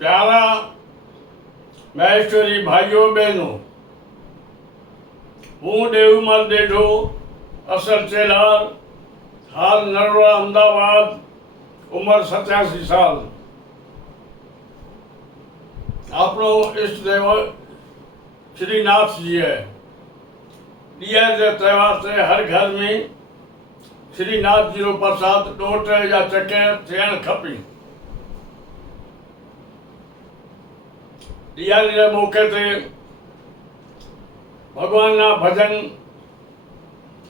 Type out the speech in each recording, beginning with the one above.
प्यारा महेश्वरी भाइयों बहनों, હું દેવમલ દેઢો અસર ચેલાર, હાલ નરોડા અમદાવાદ, ઉંમર 87 साल। આપણો इष्ट देव श्रीनाथ जी है। दिया जे त्यौहार से हर घर में श्रीनाथ जी रो प्रसाद टोट या चके थियण खपी। दिया जे मौके ते भगवान ना भजन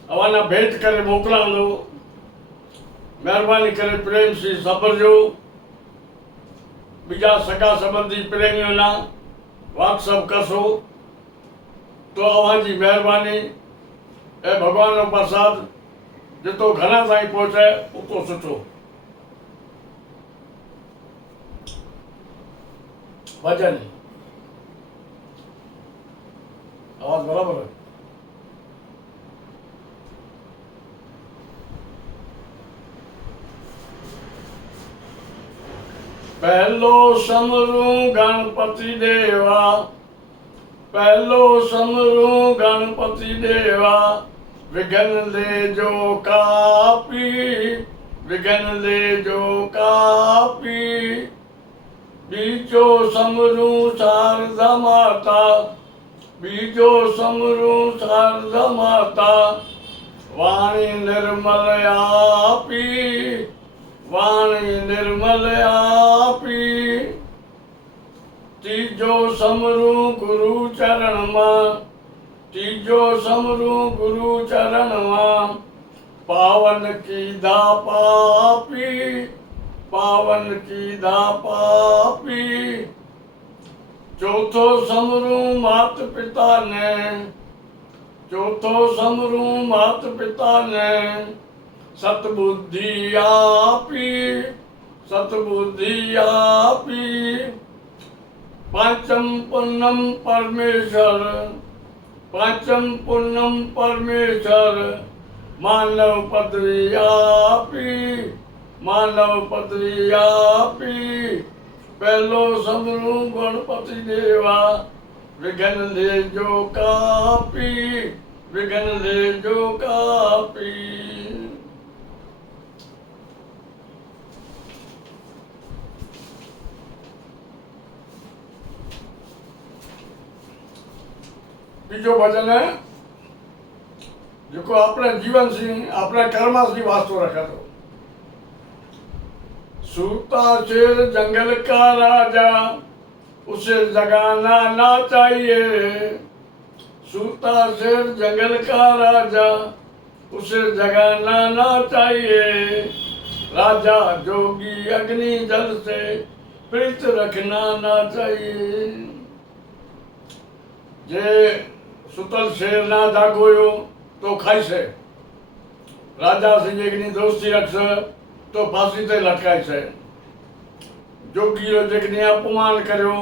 अवाना भेंट करे मोकलांदो। मेहरबानी करे प्रेम से सबरजो। बीजा सगा संबंधी प्रेमियों ना व्हाट्सअप करसो तो अवां जी मेहरबानी ए भगवान नो प्रसाद जितो घना ताईं पहुंचे उतो सुठो। भजन आवाज बराबर है। पहलो समरू गणपति देवा, पहलो समरू गणपति देवा, विघ्न ले जो कापी, विघ्न ले जो कापी। बीजो समरू शारदा माता, बीजो समरू शारदा माता, वाणी निर्मल आपी, वाणी निर्मल आपी। तीजो समरू गुरु चरण मां, तीजो समरू गुरु चरण मां, पावन की दा पापी, पावन की दा पापी। चौथो समरू मात पिता ने, चौथो समरू मात पिता ने, सतबुद्धि आपी, सतबुद्धि आपी। पांचम पूर्णम परमेश्वर, पांचम पूर्णम परमेश्वर, मानव पदवी आपी, मानव पदवी आपी। पहलो समरू गणपति देवा, विघ्न ले जो कापी, विघ्न ले जो कापी। बीजो भजन है जो अपने जीवन से अपने कर्म से वास्तव रखा तो। सूता शेर जंगल का राजा, उसे जगाना ना चाहिए। सूता शेर जंगल का राजा, उसे जगाना ना चाहिए। राजा जोगी अग्नि जल से प्रीत रखना ना चाहिए। जे सुतल शेर ना जागोयो तो खाई से। राजा से जेकनी दोस्ती रखसे तो फांसी ते लटकाई से। जोगी रो जेकनी अपमान करो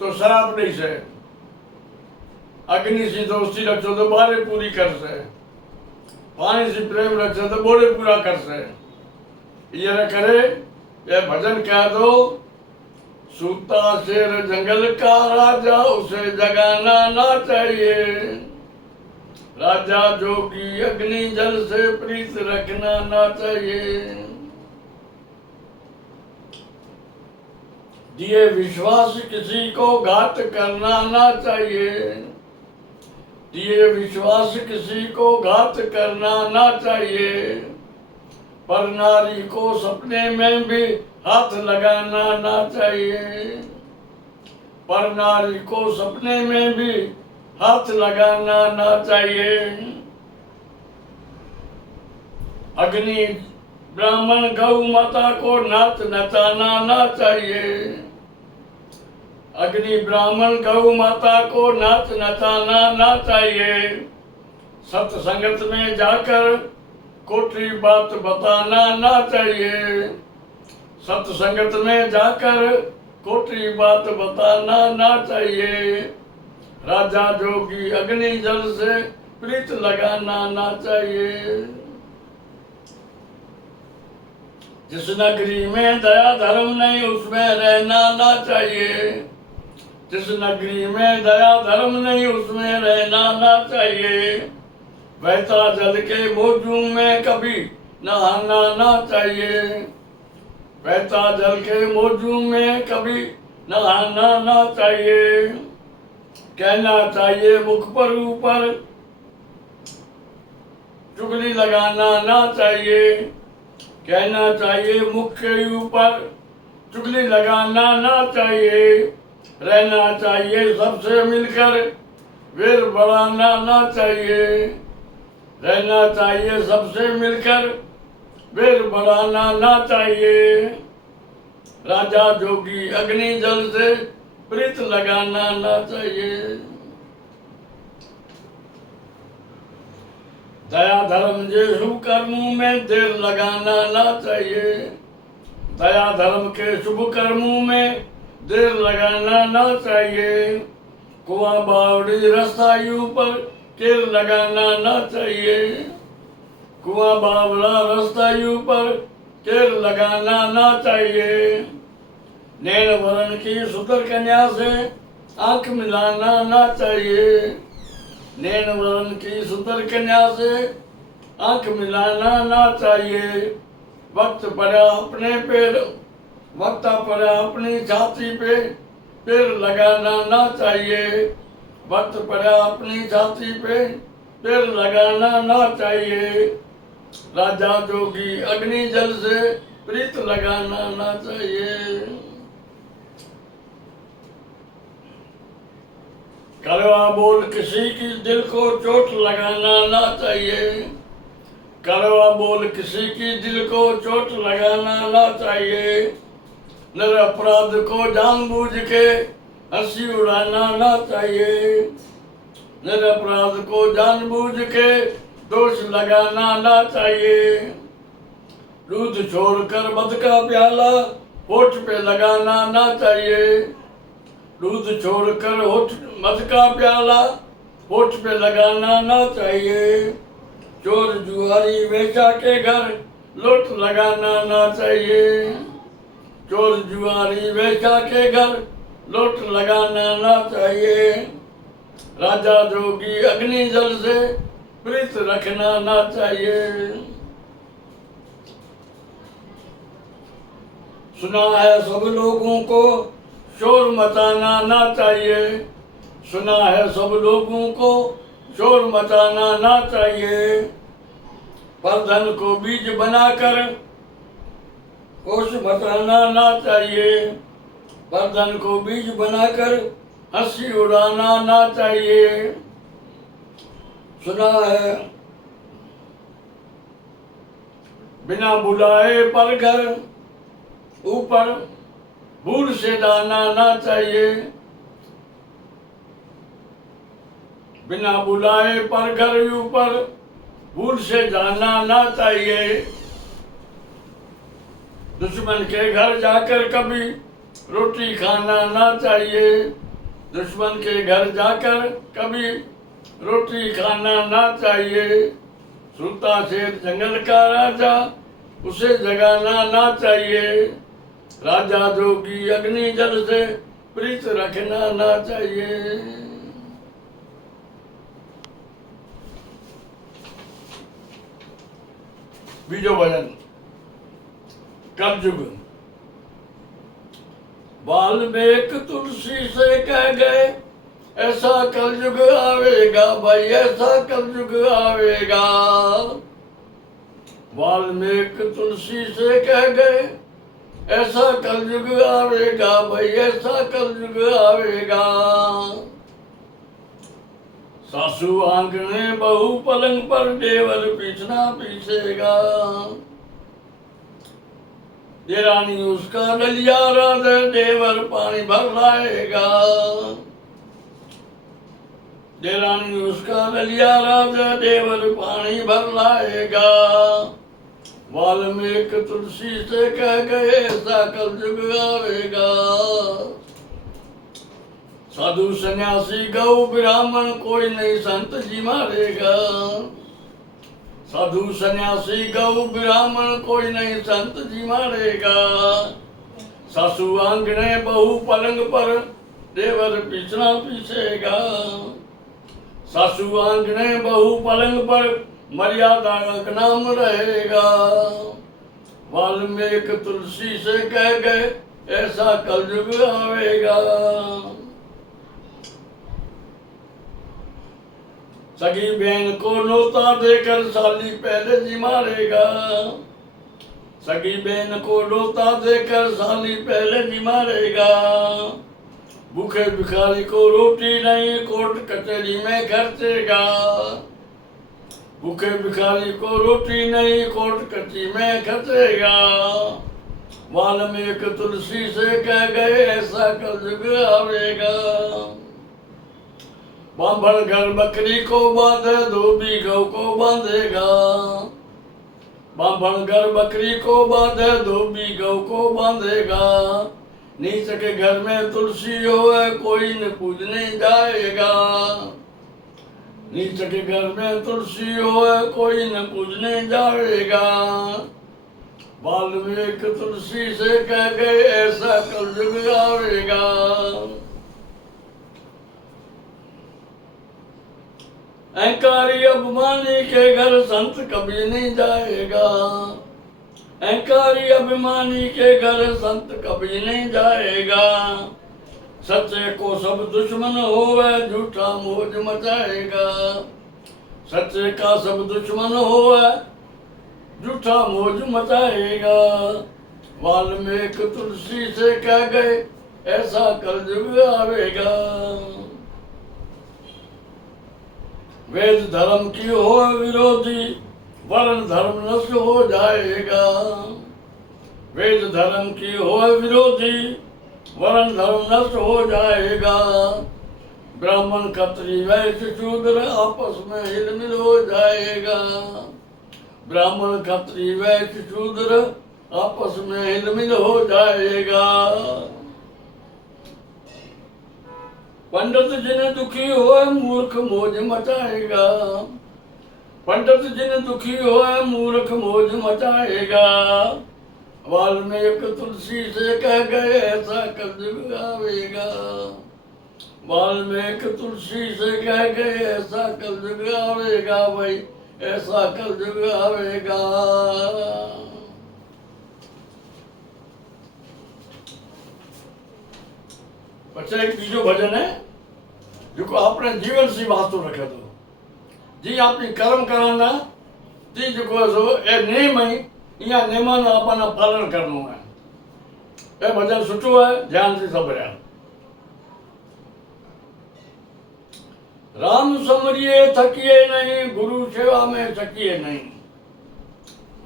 तो शराब नहीं से। अग्नि से दोस्ती रखो तो बारे पूरी कर से। पानी से प्रेम रखो तो बोले पूरा कर से। ये न करे ये भजन कह दो। सूता शेर जंगल का राजा, उसे जगाना ना चाहिए। राजा जोगी अग्नि जल से प्रीत रखना ना चाहिए। दिए विश्वास किसी को घात करना ना चाहिए। दिए विश्वास किसी को घात करना ना चाहिए। पर नारी को सपने में भी हाथ लगाना ना चाहिए। पर नारी को सपने में भी हाथ लगाना ना चाहिए। अग्नि ब्राह्मण गौ माता को नाच नचाना ना चाहिए। अग्नि ब्राह्मण गौ माता को नाच नचाना ना चाहिए। सत्संगत में जाकर कोठी बात बताना ना चाहिए। सत्संगत में जाकर कोठी बात बताना ना चाहिए। राजा जोगी अग्नि जल से प्रीत लगाना ना चाहिए। जिस नगरी में दया धर्म नहीं उसमें रहना ना चाहिए। जिस नगरी में दया धर्म नहीं उसमें रहना ना चाहिए। बहता जल के मौजू में कभी नहाना ना चाहिए। बहता जल के मौजू में कभी नहाना ना चाहिए। कहना चाहिए मुख पर ऊपर चुगली लगाना ना चाहिए। कहना चाहिए मुख के ऊपर चुगली लगाना ना चाहिए। रहना चाहिए सबसे मिलकर वेर बढ़ाना ना चाहिए। रहना चाहिए सबसे मिलकर वेर बढ़ाना ना चाहिए। राजा जोगी अग्नि जल से प्रीत लगाना ना चाहिए। दया धर्म जे शुभ कर्मों में देर लगाना ना चाहिए। दया धर्म के शुभ कर्मों में देर लगाना ना चाहिए। कुआं बावड़ी रस्तायु पर केर लगाना ना चाहिए। कुआं बावड़ा रस्तायु पर केर लगाना ना चाहिए। नैन वरण की सुंदर कन्या से आंख मिलाना ना चाहिए। नैन वरण की सुंदर कन्या से आंख मिलाना ना चाहिए। वक्त पड़ा अपने पैर वक्त पड़ा अपनी छाती पे पैर लगाना ना चाहिए। वक्त पड़ा अपनी छाती पे पैर लगाना ना चाहिए। राजा जोगी अग्नि जल से प्रीत लगाना ना चाहिए। कड़वा बोल किसी की दिल को चोट लगाना ना चाहिए। कड़वा बोल किसी की दिल को चोट लगाना ना चाहिए। निरपराध को जानबूझ के हंसी उड़ाना ना चाहिए। निरपराध को जानबूझ के दोष लगाना ना चाहिए। दूध छोड़कर मद का प्याला होठ पे लगाना ना चाहिए। दूध छोड़कर होठ मद का प्याला होठ पे लगाना ना चाहिए। चोर जुआरी बेचा के घर लोट लगाना ना चाहिए। चोर जुआरी बेचा के घर लोट लगाना ना चाहिए। राजा जोगी अग्नि जल से प्रीत रखना ना चाहिए। सुना है सब लोगों को शोर मचाना ना चाहिए। सुना है सब लोगों को शोर मचाना ना चाहिए। पर धन को बीज बनाकर होश मचाना ना चाहिए। पर धन को बीज बनाकर हंसी उड़ाना ना चाहिए। सुना है बिना बुलाए पर घर ऊपर भूल से डालना ना चाहिए। बिना बुलाए पर घर ऊपर भूल से जाना ना चाहिए। दुश्मन के घर जाकर कभी रोटी खाना ना चाहिए। दुश्मन के घर जाकर कभी रोटी खाना ना चाहिए। सूता शेर जंगल का राजा उसे जगाना ना चाहिए। राजा जोगी अग्नि जल से प्रीत रखना ना चाहिए। बीजो भजन कलयुग। वाल्मीक तुलसी से कह गए ऐसा कलयुग आवेगा भाई ऐसा कलयुग आवेगा। वाल्मीक तुलसी से कह गए ऐसा कलयुग आवेगा भाई ऐसा कलयुग आवेगा। सासू आंगने बहू पलंग पर देवर पीछना पीछेगा। देरानी उसका गलियारा दे देवर पानी भर लाएगा। देरानी उसका गलियारा दे देवर पानी भर लाएगा। वाल्मीक तुलसी से कह गए ऐसा कलयुग आवेगा। साधु सन्यासी गौ ब्राह्मण कोई नहीं संत जी मारेगा। साधु सन्यासी गौ ब्राह्मण कोई नहीं संत जी मारेगा। सासू आंगने बहू पलंग पर देवर पीछना पीछेगा। सासू आंगने बहू पलंग पर मर्यादा का नाम रहेगा। वाल्मीकि तुलसी से कह गए ऐसा कलयुग आवेगा। सगी बहन को नोता देकर साली पहले जी मारेगा। सगी बहन को नोता देकर साली पहले जी मारेगा। भूखे भिखारी को रोटी नहीं कोर्ट कचहरी में खर्चेगा। भूखे भिखारी को रोटी नहीं कोर्ट कचहरी में खर्चेगा। वाल्मीकि तुलसी से कह गए ऐसा कलयुग आवेगा। बांभण घर बकरी को बांधे धोबी गौ को बांधेगा। बांभण घर बकरी को बांधे धोबी गौ को बांधेगा। नीच के घर में तुलसी होए कोई न पूजने जाएगा। नीच के घर में तुलसी होए कोई न पूजने जाएगा। वाल्मीकि तुलसी से कह गए ऐसा कलयुग आवेगा। अहंकारी अभिमानी के घर संत कभी नहीं जाएगा। अहंकारी अभिमानी के घर संत कभी नहीं जाएगा। सच्चे को सब दुश्मन होवे झूठा मौज मचाएगा। सच्चे का सब दुश्मन होवे झूठा मौज मचाएगा। वाल्मीकि तुलसी से कह गए ऐसा कलयुग आवेगा। वेद धर्म की हो विरोधी वर्ण धर्म नष्ट हो जाएगा। वेद धर्म की हो विरोधी वर्ण धर्म नष्ट हो जाएगा। ब्राह्मण क्षत्रिय वैश्य शूद्र आपस में हिलमिल हो जाएगा। ब्राह्मण क्षत्रिय वैश्य शूद्र आपस में हिलमिल हो जाएगा। पंडित जिन दुखी होए मूर्ख मौज मचाएगा। पंडित जिन दुखी होए मूर्ख मौज मचाएगा। वाल्मीकि तुलसी से कह गए ऐसा कलयुग आवेगा। वाल्मीकि तुलसी से कह गए ऐसा कलयुग आवेगा। भाई ऐसा कलयुग आवेगा। बच्चा एक बीजो भजन है जो आपने जीवन सी वास्तु रखे दो जी आपनी कर्म कराना जी जो सो ए नेम है इया नेमा ना अपना पालन करनो है। ए भजन सुठो है ध्यान से सब रहा। राम समरिए थकिए नहीं गुरु सेवा में थकिए नहीं।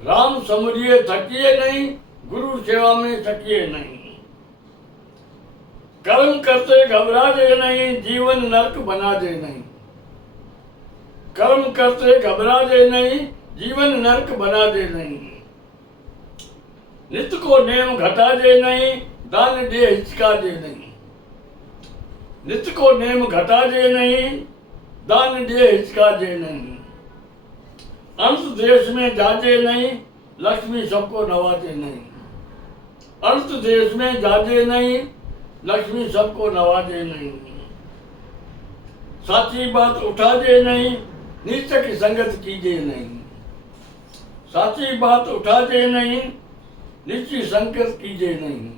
राम समरिए थकिए नहीं गुरु सेवा में थकिए नहीं। कर्म करते घबरा दे नहीं जीवन नरक बना दे नहीं। कर्म करते घबरा दे नहीं जीवन नरक बना दे नहीं। नित्य को नेम घटा दे नहीं दान दे हिचका दे नहीं। नित्य को नेम घटा दे नहीं दान दे हिचका दे नहीं। अंत देश में जाजे नहीं लक्ष्मी सबको नवाजे नहीं। अंत देश में जाजे नहीं लक्ष्मी सबको नवाजे नहीं। साची बात उठा दे नहीं नीच की संगत कीजिए नहीं। साची बात उठा दे नहीं नीची संगत कीजिए नहीं।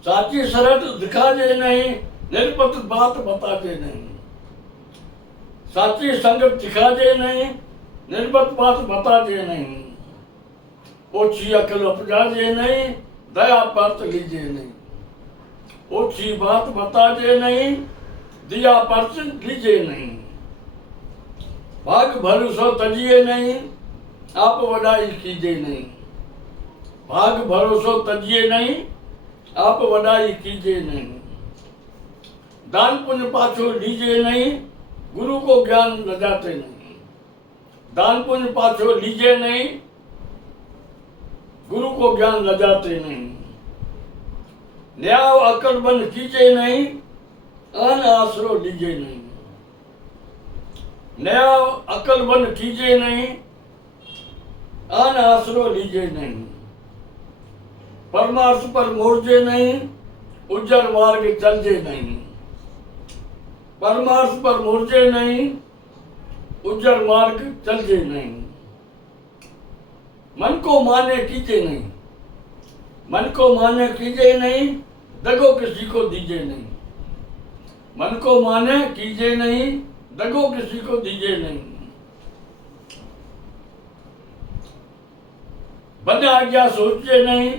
साची शरत दिखा दे नहीं निरपत बात बता दे नहीं। साची संगत दिखा दे नहीं निरपत बात बता दे नहीं। ओछी अकल उपजा दे नहीं दया परत लीजिए नहीं। ओछी बात बता दे नहीं दिया परत लीजिए नहीं। भाग भरोसो तजिए नहीं आप वडाई कीजिए नहीं। भाग भरोसो तजिए नहीं आप वडाई कीजिए नहीं। दान पुण्य पाछो लीजिए नहीं गुरु को ज्ञान लजाते नहीं। दान पुण्य पाछो लीजिए नहीं गुरु को ज्ञान लजाते नहीं। न्याय अकल बन कीजिए नहीं अन आसरो लीजिए नहीं। नया अकल बन कीजे नहीं, आन आसरो लीजे नहीं, परमार्थ पर मोड़जे नहीं, उज्जर मार्ग चलजे नहीं, परमार्थ पर मोड़जे नहीं, उज्जर मार्ग चलजे नहीं। मन को माने कीजे नहीं, मन को माने कीजे नहीं, दगो किसी को दीजे नहीं, मन को माने कीजे नहीं, दगो किसी को दीजे नहीं। बने आज्ञा सोचे नहीं,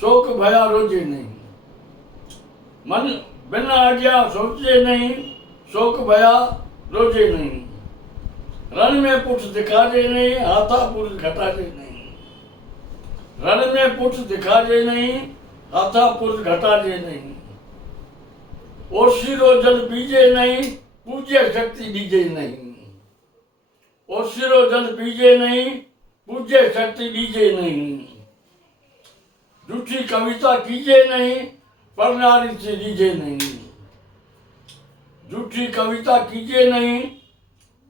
शोक भया रोजे नहीं, मन बिना आज्ञा सोचे नहीं, शोक भया रोजे नहीं। रण में पुठ दिखा दे नहीं, हाथा पुरुष घटा दे नहीं, रण में पुठ दिखा दे नहीं, हाथा पुरुष घटा दे नहीं। ओशिरो जल बीजे नहीं, पूज्य शक्ति दीजे नहीं, ओशिरो जल बीजे नहीं, पूज्य शक्ति दीजे नहीं। झूठी कविता कीजे नहीं, पर नारी से लीजे नहीं, झूठी कविता कीजे नहीं,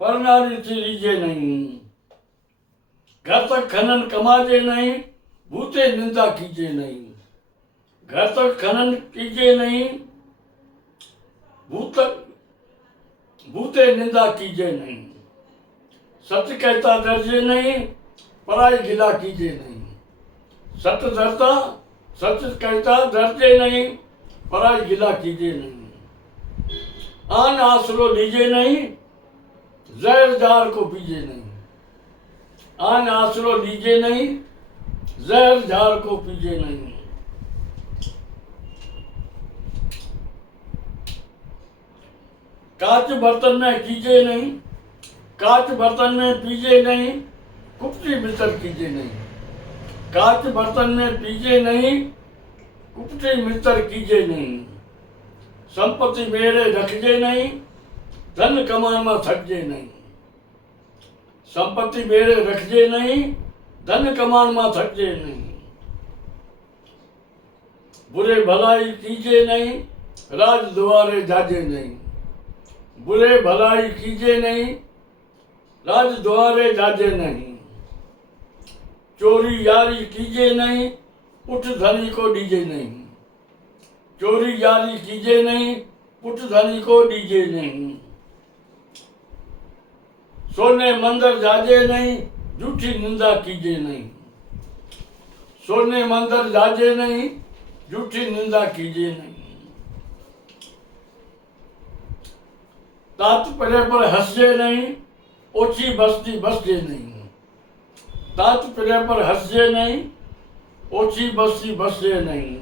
पर नारी से लीजे नहीं। घर तक खनन कमाजे नहीं, भूते निंदा कीजे नहीं, घर तक खनन कीजे नहीं, भूते निंदा कीजे नहीं। सच कहता दर्जे नहीं, पराई गिला कीजे नहीं, सच धरता सच कहता दर्जे नहीं, पराई गिला कीजे नहीं। आन आसरो लीजे नहीं, जहर जार को पीजे नहीं, आन आसरो लीजे नहीं, जहर जार को पीजे नहीं। कांच बर्तन में कीजे नहीं, कांच बर्तन में पीजे नहीं, कुपटी मित्र कीजे नहीं, कांच बर्तन में पीजे नहीं, कुपटी मित्र कीजे नहीं। संपत्ति मेरे रखजे नहीं, धन कमान में थकजे नहीं, संपत्ति मेरे रखजे नहीं, धन कमान में थकजे नहीं। बुरे भलाई कीजे नहीं, राज द्वारे जाजे नहीं, बुरे भलाई कीजे नहीं, राज द्वारे जाजे नहीं। चोरी यारी कीजे नहीं, उठ धनी को दीजे नहीं, चोरी यारी कीजे नहीं, उठ धनी को दीजे नहीं। सोने मंदिर जाजे नहीं, झूठी निंदा कीजे नहीं, सोने मंदिर जाजे नहीं, झूठी निंदा कीजे नहीं। तात्पर्य पर हंसजे नहीं, ओछी बस्ती बसजे नहीं, तात्पर्य पर हंसजे नहीं, ओछी बस्ती बसजे नहीं।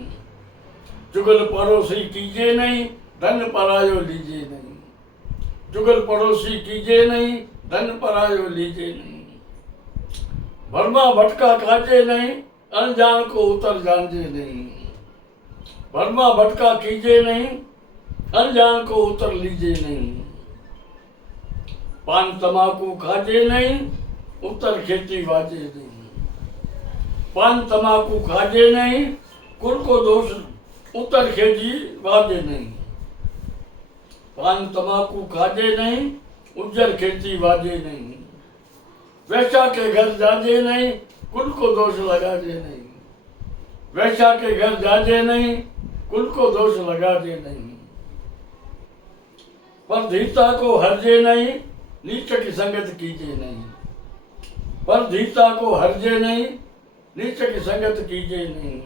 चुगल पड़ोसी कीजे नहीं, धन परायो लीजे नहीं, चुगल पड़ोसी कीजे नहीं, धन परायो लीजे नहीं। भरमा भटका खाजे नहीं, अनजान को उतर जानजे नहीं, भरमा भटका कीजे नहीं, अनजान को उतर लीजे नहीं। पान तमाकू खाजे नहीं, उत्तर खेती वाजे नहीं, पान तमाकू खाजे नहीं, कुल को दोष उत्तर खेती वाजे नहीं, पान तमाकू खाजे नहीं, उज्जर खेती वाजे नहीं। वैश्या के घर जाजे नहीं, कुल को दोष लगाजे नहीं, वैश्या के घर जाजे नहीं, कुल को दोष लगाजे नहीं। पर धीरता को हरजे नहीं, नीच की संगत कीजे नहीं, पर धीरता को हरजे नहीं, नीच की संगत कीजे नहीं।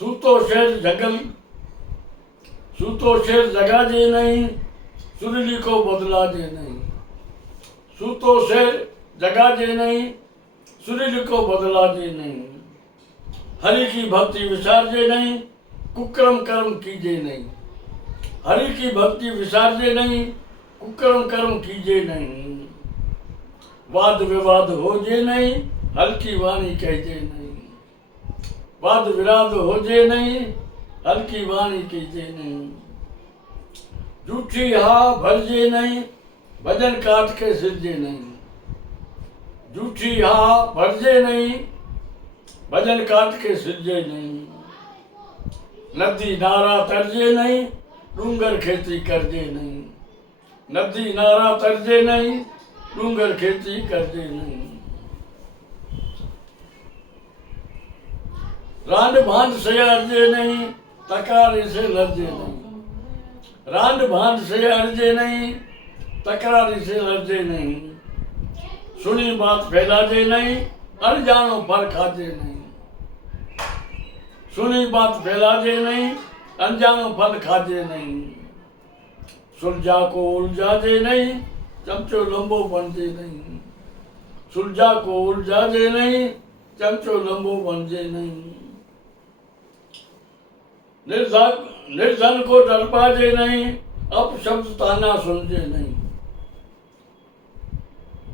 सूतो शेर जगल, सूतो शेर जगा जे नहीं, सुरीली को बदला जे नहीं, सूतो शेर जगा जे नहीं, सुरीली को बदला जे नहीं। हरि की भक्ति विसारजे नहीं, कुक्रम कर्म कीजे नहीं, हरि की भक्ति विसारजे नहीं, कुक्रम कर्म कीजे नहीं। वाद विवाद होजे नहीं, हल्की वाणी कहजे नहीं, वाद विवाद होजे नहीं, हल्की वाणी कहजे नहीं। झूठी हा भरजे नहीं, भजन काट के सिरजे नहीं, झूठी हा भरजे नहीं, भजन काट के सिरजे नहीं। नदी नारा तरजे नहीं, डूंगर खेती करजे नहीं, नदी नारा तरजे नहीं, डूंगर खेती करजे नहीं। रांड भांड से अर्जे नहीं, तकरारी से लर्जे नहीं। रांड भांड से अर्जे नहीं, तकरारी से लर्जे नहीं। सुनी बात फैलाजे नहीं, अनजानो पर खाजे नहीं। सुनी बात फैलाजे नहीं, अनजानो फल खाजे नहीं। सुलझा को उलझाजे नहीं, चमचो लंबो बनजे नहीं। सुलझा को उलझाजे नहीं, चमचो लंबो बनजे नहीं। निर्धन को डर पाजे नहीं, अपशब्द ताना सुनजे नहीं।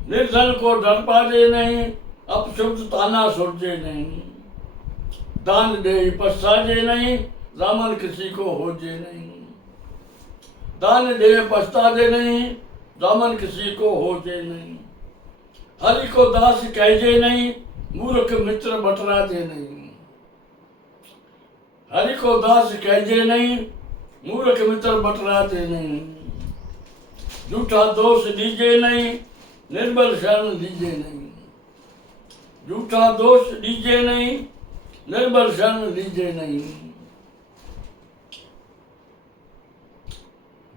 निर्धन को डर पाजे नहीं, अपशब्द ताना सुनजे नहीं। दान दे पछताजे नहीं, दामन किसी को होजे नहीं। दान दे पछताजे नहीं, दामन किसी को होजे नहीं। हरि को दास कहजे नहीं, मूर्ख मित्र बटराजे नहीं। हरि को दास कहजे नहीं, मूर्ख मित्र बटराजे नहीं। झूठा दोष दीजे नहीं, निर्बल शरण दीजे नहीं। झूठा दोष दीजे नहीं, निर्बल शरण दीजे नहीं।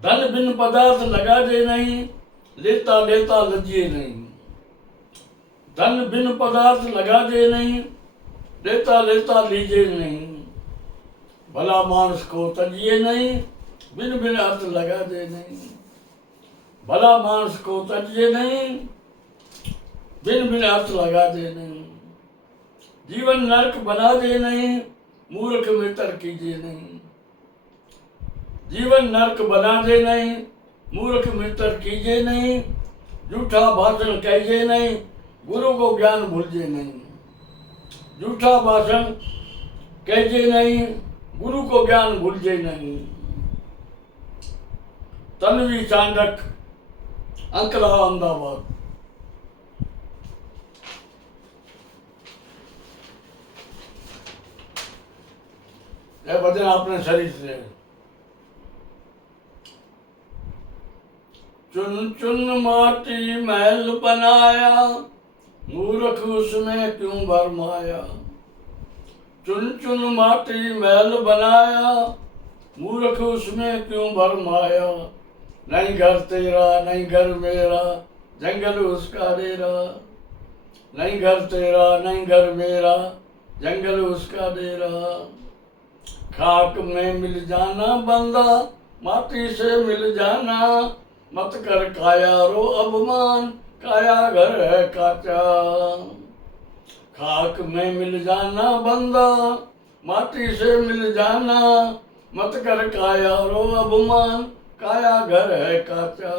धन बिन पदार्थ लगाजे नहीं, लेता लेता लजिए नहीं। धन बिन पदार्थ लगाजे नहीं, लेता लेता लीजे नहीं। भला मानस को तजिए नहीं, बिन बिन अर्थ लगा दे नहीं। भला मानस को तजिए नहीं, बिन बिन अर्थ लगा दे नहीं। जीवन नरक बना दे नहीं, मूर्ख में तर्क कीजिए नहीं। जीवन नरक बना दे नहीं, मूर्ख में तर्क कीजिए नहीं। झूठा भाषण कहिए नहीं, गुरु को ज्ञान भूलजे नहीं। झूठा भाषण कहिए नहीं, गुरु को ज्ञान भूलजे नहीं। तन्वी चांडक, अंकला अहमदाबाद। यह भजन आपने शरीर से। चुन चुन माटी महल बनाया, मूर्ख उसमें क्यों भरमाया। चुन चुन माटी महल बनाया, मूर्ख उसमें क्यों भरमाया। नहीं घर तेरा नहीं घर मेरा, जंगल उसका डेरा। नहीं घर तेरा नहीं घर मेरा, जंगल उसका डेरा। खाक में मिल जाना बंदा, माटी से मिल जाना। मत कर काया रो अपमान, काया घर है काचा। खाक में मिल जाना बंदा, माटी से मिल जाना। मत कर काया रो अपमान, काया घर है काचा।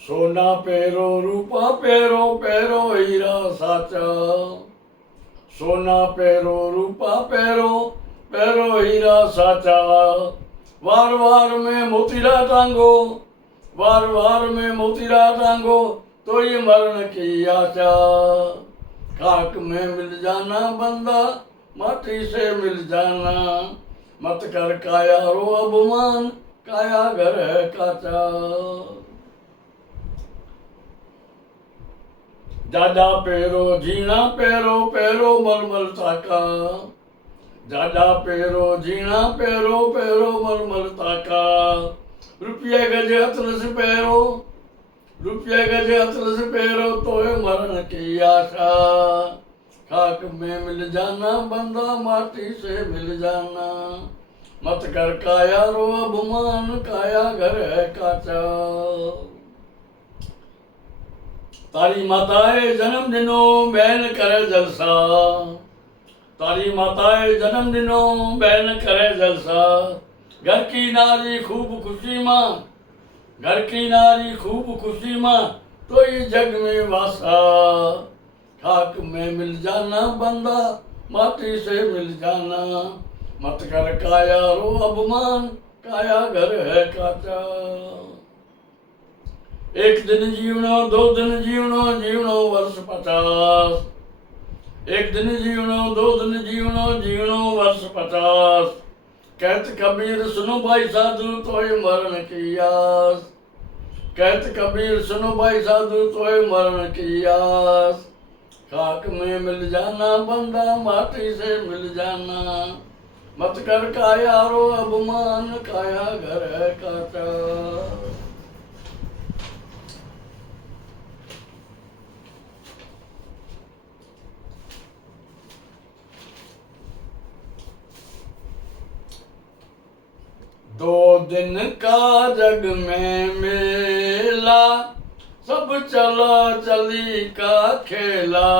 सोना पेरो रूपा पेरो, पेरो हीरा साचा। सोना पेरो रूपा पेरो, पेरो हीरा साचा। वार वार में मोतीरा टांगो, वार वार में मोतीरा टांगो, तो ये मरण की आशा। खाक में मिल जाना बंदा, माटी से मिल जाना। मत कर काया रो अपमान, काया घर है काचा। जाजा पेरो जीना पेरो, पेरो मलमल ताका। जाजा पेरो जीना पेरो, पेरो मलमल ताका। रुपये गजे अतलस पेरो, रुपये गजे अतलस पेरो, तो है मरण की आशा। खाक में मिल जाना बंदा, माटी से मिल जाना। मत कर काया रो अपमान, काया घर है काचा। तारी माताए जन्म दिनों बहन करे जलसा। तारी माताए जन्म दिनों बहन करे जलसा। घर की नारी खूब खुशी माँ, घर की नारी खूब खुशी माँ, तो ये जग में वासा। खाक में मिल जाना बंदा, माटी से मिल जाना। मत कर काया रो अपमान, काया घर है काचा। एक दिन जीवनो दो दिन जीवनो, जीवनो वर्ष 50। एक दिन जीवनो दो दिन जीवनो, जीवनो वर्ष 50। कहत कबीर सुनो भाई साधु तोय मरण की आस, कहत कबीर सुनो भाई साधु तोय मरण की आस, खाक में मिल जाना बंदा माटी से मिल जाना, मत कर कायारो अभिमान काया घर है काचा। दो दिन का जग में मेला, सब चला चली का खेला,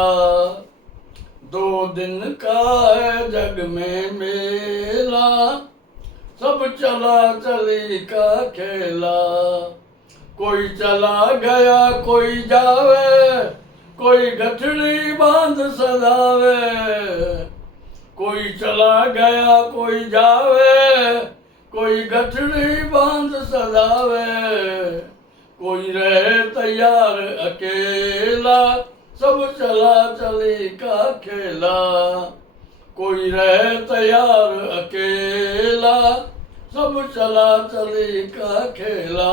दो दिन का है जग में मेला, सब चला चली का खेला, कोई चला गया कोई जावे, कोई गठड़ी बांध सदावे, कोई चला गया कोई जावे, कोई गठड़ी बांध सदावे, कोई रहे तैयार अकेला, सब चला चली का खेला, कोई रहे तैयार अकेला, सब चला चली का खेला,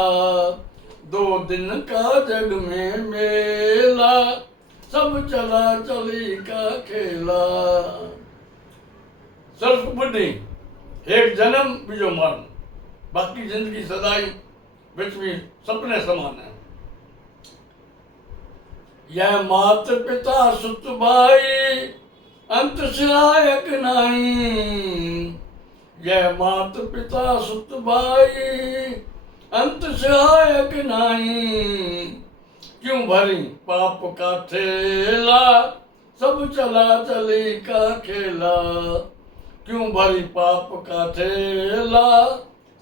दो दिन का जग में मेला, सब चला चली का खेला। सर्फ बुद्धि एक जन्म बीजो मरण, बाकी जिंदगी सदाई बिच में सपने समान है। यह मात पिता सुत भाई अंत सहायक नहीं, यह मात पिता सुत भाई अंत सहायक नहीं, क्यों भरी पाप का ठेला, सब चला चली का खेला, क्यों भरी पाप का ठेला,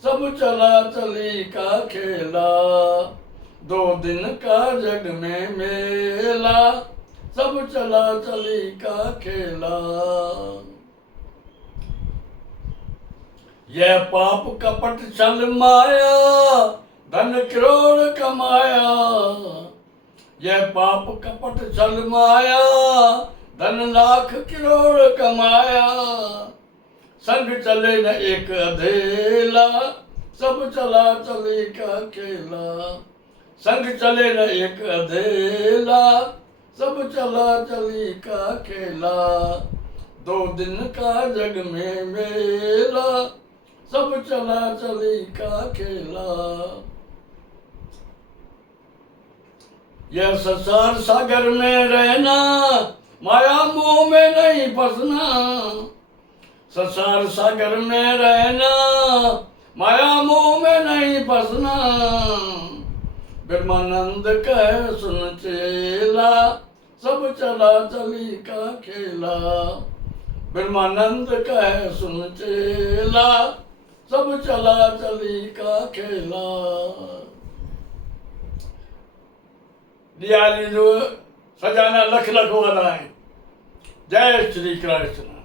सब चला चली का खेला, दो दिन का जग में मेला, सब चला चली का खेला। यह पाप कपट छल माया, धन करोड़ कमाया, यह पाप कपट छल माया, धन लाख करोड़ कमाया, संग चले न एक अधेला, सब चला चली का खेला, संग चले न एक अधेला, सब चला चली का खेला, दो दिन का जग में मेला, सब चला चली का खेला। यह संसार सागर में रहना, माया मोह में नहीं फंसना, संसार सागर में रहना, माया मोह में नहीं फंसना, ब्रह्मानंद कह सुन चेला, सब चला चली का खेला, ब्रह्मानंद कह सुन चेला, सब चला चली का खेला। दियाली जो सजाना लख लख वाला है। जय श्री कृष्ण।